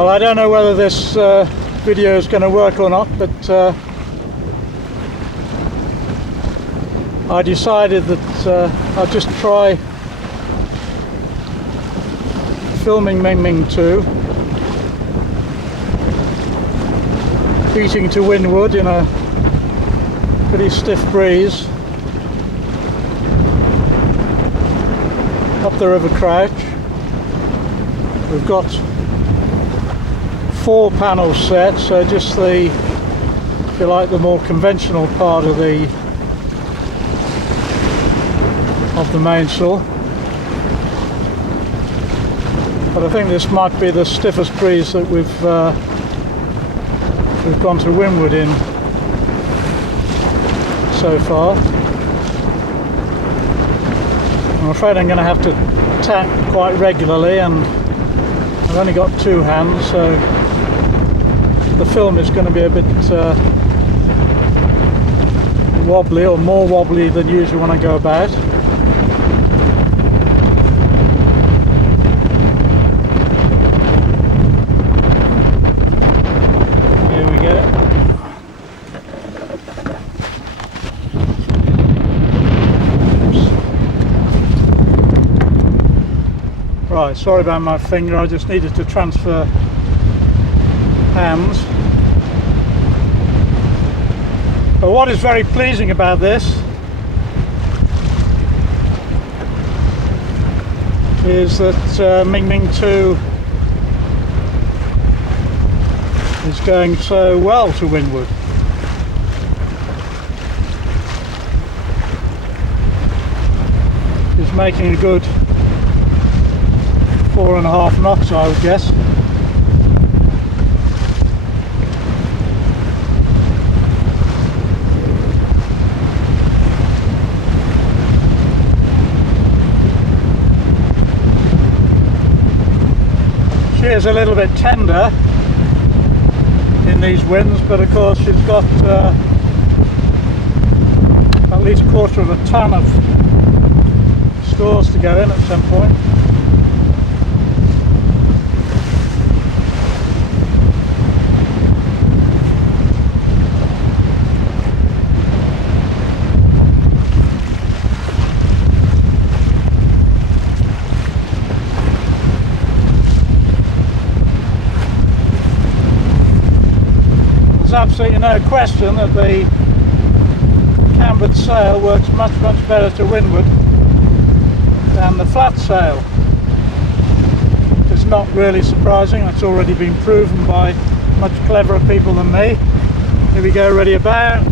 Well, I don't know whether this video is going to work or not, but I decided that I'll just try filming Mingming 2, beating to windward in a pretty stiff breeze up the River Crouch. We've got 4 panels set, so just the, if you like, the more conventional part of the mainsail. But I think this might be the stiffest breeze that we've gone to windward in so far. I'm afraid I'm going to have to tack quite regularly, and I've only got 2 hands, so the film is going to be a bit wobbly, or more wobbly than usual when I go about. Right, sorry about my finger, I just needed to transfer hands. But what is very pleasing about this is that Mingming 2 is going so well to windward. It's making a good 4.5 knots, I would guess. She is a little bit tender in these winds, but of course she's got at least 1/4 of a ton of stores to go in at some point. There's absolutely no question that the cambered sail works much better to windward than the flat sail. It's not really surprising, it's already been proven by much cleverer people than me. Here we go, ready about.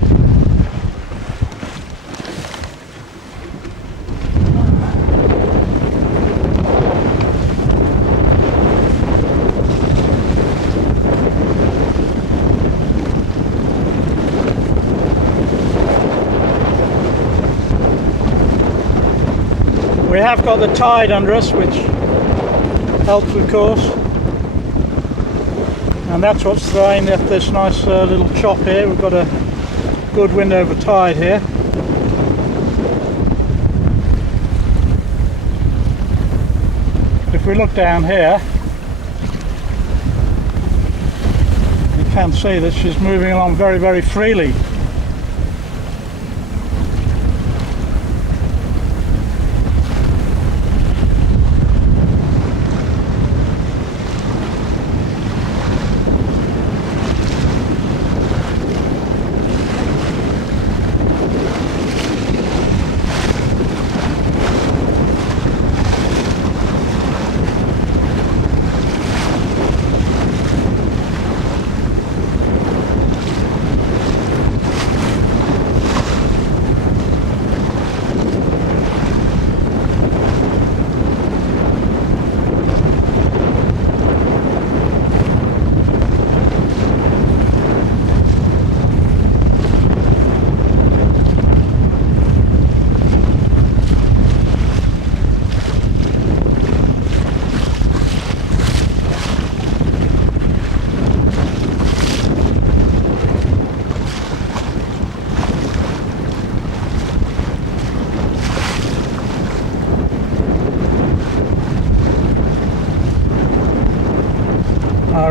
We have got the tide under us, which helps of course, and that's what's throwing up this nice little chop here. We've got a good wind over tide here. If we look down here, you can see that she's moving along very freely.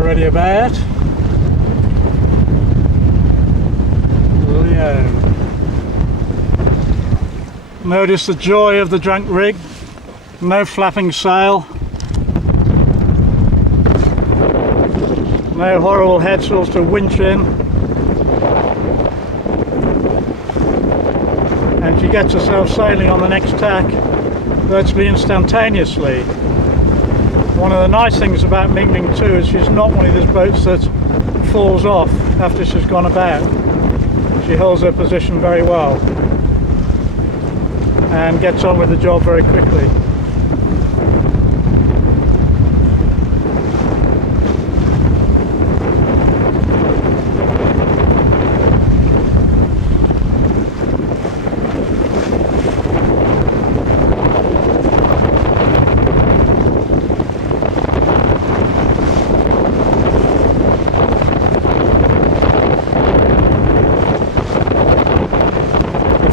Ready about Leo. Notice the joy of the drunk rig. No flapping sail. No horrible headsails to winch in. And she gets herself sailing on the next tack virtually instantaneously. One of the nice things about Mingming 2 is she's not one of these boats that falls off after she's gone about. She holds her position very well and gets on with the job very quickly.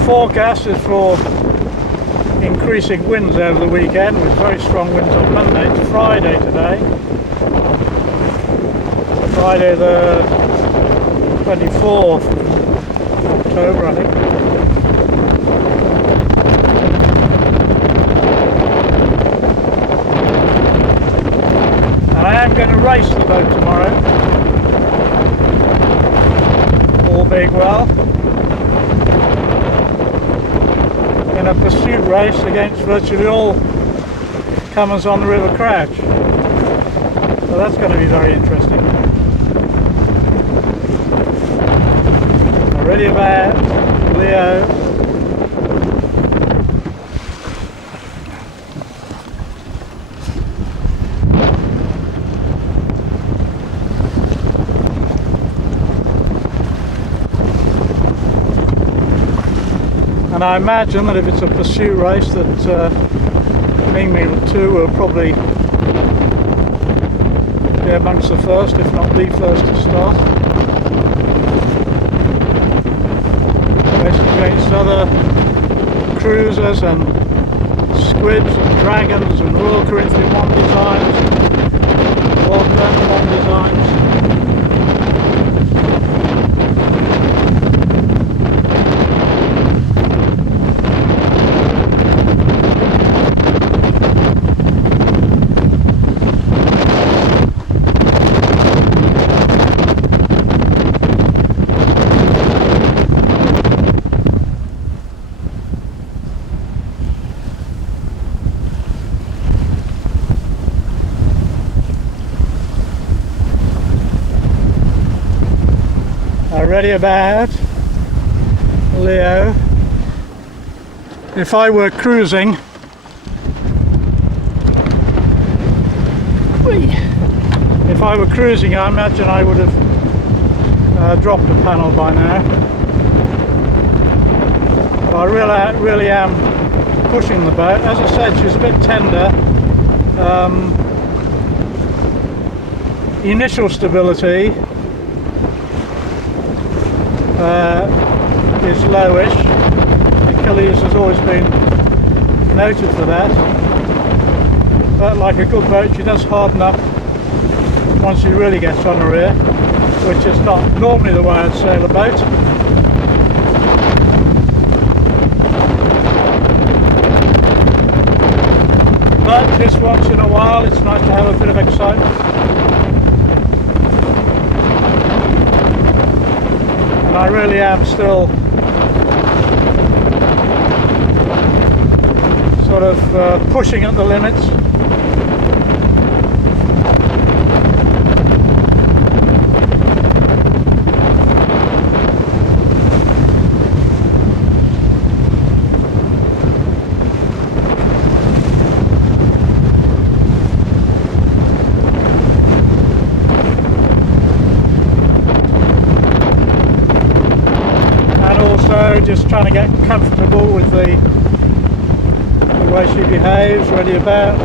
Forecast is for increasing winds over the weekend with very strong winds on Monday. It's Friday today. Friday the 24th of October, I think. And I am going to race the boat tomorrow. All being well. In a pursuit race against virtually all comers on the River Crouch. So that's going to be very interesting. Ready about Leo. And I imagine that if it's a pursuit race that Mingming 2 will probably be amongst the first, if not the first to start. Racing against other cruisers and squids and dragons and Royal Corinthian 1 designs, World 1 designs. Ready about Leo. If I were cruising, I imagine I would have dropped a panel by now. But I really am pushing the boat. As I said, she's a bit tender. Initial stability is lowish. Achilles has always been noted for that. But like a good boat, she does harden up once she really gets on her rear, which is not normally the way I'd sail a boat. But just once in a while, it's nice to have a bit of excitement. I really am still sort of pushing at the limits. Just trying to get comfortable with the way she behaves. Ready about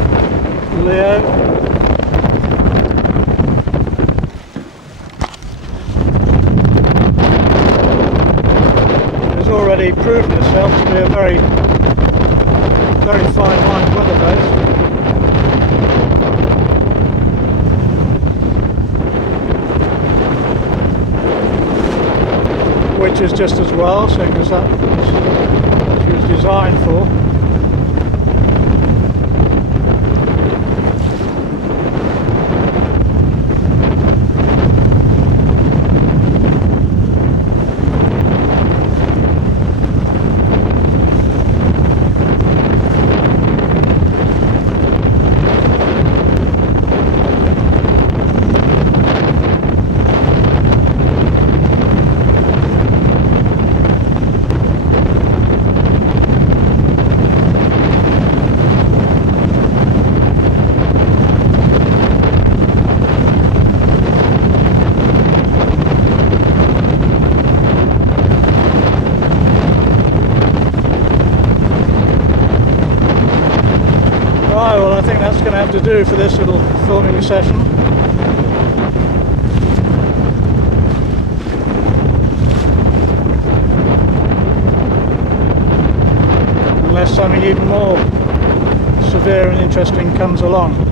Leo. Has already proven herself to be a very fine line weather boat. pitches just as well, seeing as that's what she was designed for. Right, well, I think that's going to have to do for this little filming session. Unless something even more severe and interesting comes along.